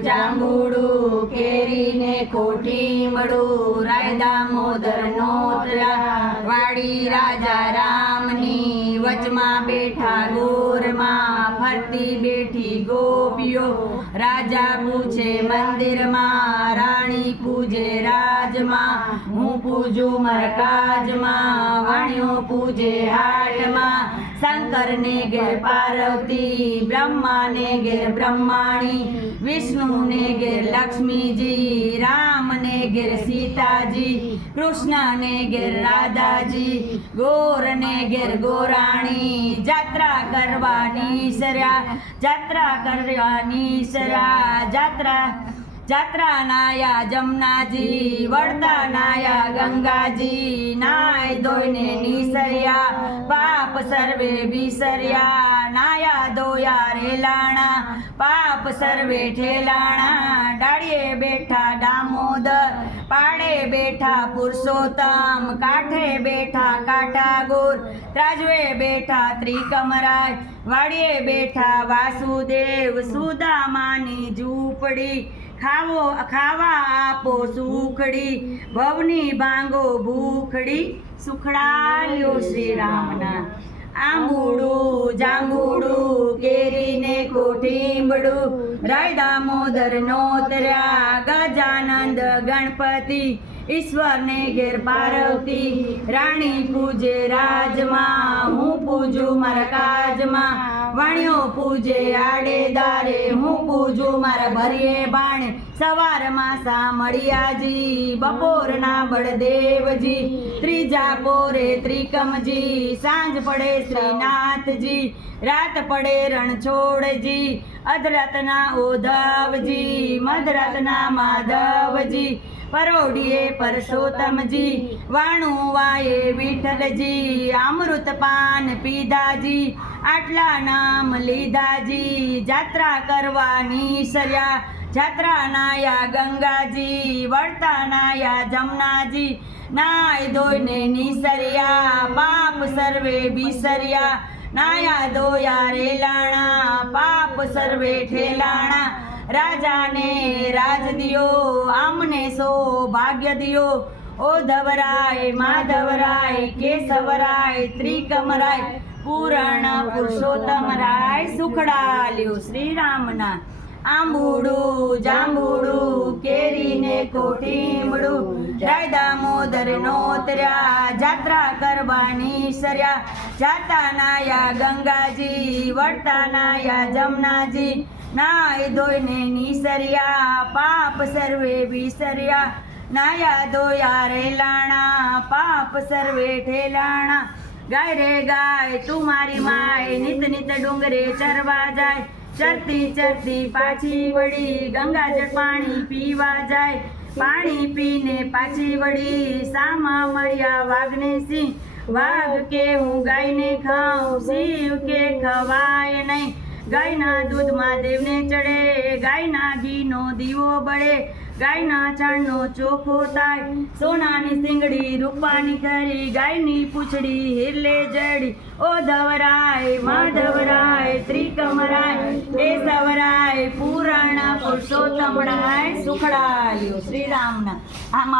જાંબુડું કેરીને કોઠીમડું રાય દામોદર નોતર્યા વાડી રાજા રામની વચમાં બેઠા ગોરમાં ફરતી બેઠી ગોપીઓ રાજા પૂછે મંદિરમાં રાણી પૂજે રાજમાં હું પૂજું મરકાજમાં વાણિયો પૂજે હાટમાં શંકર ને ઘેર પાર્વતી બ્રહ્મા ને ઘેર બ્રહ્માણી વિષ્ણુ ને ઘેર લક્ષ્મીજી રામ ને ઘેર સીતાજી કૃષ્ણ ને ઘેર રાધાજી ગોર ને ઘેર ગોરાણી જાત્રા કરવાની સર્યા જાત્રા કરવાની સર્યા જાત્રા નાયા જમનાજી વળતા નાયા ગંગાજી નાય ધોઈને નીસર્યા પાપ સર્વે વિસર્યા નાયા ધોયા રેલાણા પાપ સર્વે ઠેલાણા ડાળીએ બેઠા દામોદર પાડે બેઠા પુરુષોત્તમ કાંઠે બેઠા કાંઠાગોર ત્રાજવે બેઠા ત્રિકમરાય વાડીએ બેઠા વાસુદેવ સુદામાની ઝૂંપડી ખાવા આપો સુખડી ભવની ભાંગો ભૂખડી સુખડાલ્યો શ્રી રામના આંબુડું જાંબુડું કેરીને કોઠીમડું રાય દામોદર નોતર્યા ગજાનંદ ગણપતિ ઈશ્વરને ઘેર પાર્વતી રાણી પૂજે રાજમાં હું પૂજું મારા કાજમાં વાણિયો પૂજે આડેદારે હું પૂજું મારા ભરીએ બાણે સવારમાં સામળિયાજી બપોરના બળદેવજી ત્રીજા પોરે ત્રિકમજી સાંજ પડે શ્રીનાથજી રાત પડે રણછોડજી અધરાતના ઓધવજી મધરાતના માધવજી પરોઢીએ પરસોત્તમજી વાણું વાયે વિઠ્ઠલજી અમૃત પાન પીધાજી આટલા નામ લીધાજી જાત્રા કરવાની સર્યા જાત્રા નાયા ગંગાજી વળતા નાયા જમનાજી નાય ધોઈને નીસર્યા પાપ સર્વે વિસર્યા નાયા ધોયા રેલાણા પાપ સર્વે ઠેલાણા રાજાને રાજ દિયો આમને સૌભાગ્ય દિયો ઓ ધવરાય માધવરાય કેશવરાય ત્રિકમરાય પૂરણ પુરુષોત્તમ રાય સુખડાલ્યો શ્રી રામના આંબુડું જાંબુડું કેરીને કોઠીમડું રાય દામોદર નોતર્યા જાત્રા કરવાની સર્યા જાતા નાયા ગંગાજી વળતા નાયા જમનાજી નાય ધોઈને નીસર્યા પાપ સર્વે વિસર્યા નાયા ધોયા રેલાણા પાપ સર્વે ઠેલાણા ગાય રે ગાય તું મારી માય નિત નિત ડુંગરે ચરવા જાય ચરતી ચરતી પાછી વળી ગંગાજળ પાણી પીવા જાય પાણી પીને પાછી વળી સામા મળ્યા વાઘને સિંહ વાઘ કે હું ગાયને ખાઉં સિંહ કે ખવાય નહીં ગાયના દૂધમાં દેવને ચડે ગાયના ઘીનો દીવો બળે ગાયના છાણનો ચોખ્ખો થાય સોનાની સિંગડી રૂપાની કરી ગાયની પૂંછડી હિરલે જડી ઓ ધવરાય માધવરાય ત્રિકમરાય કેશવરાય પૂરણ પુરુષોત્તમરાય સુખડાલ્યો શ્રી રામના આમાં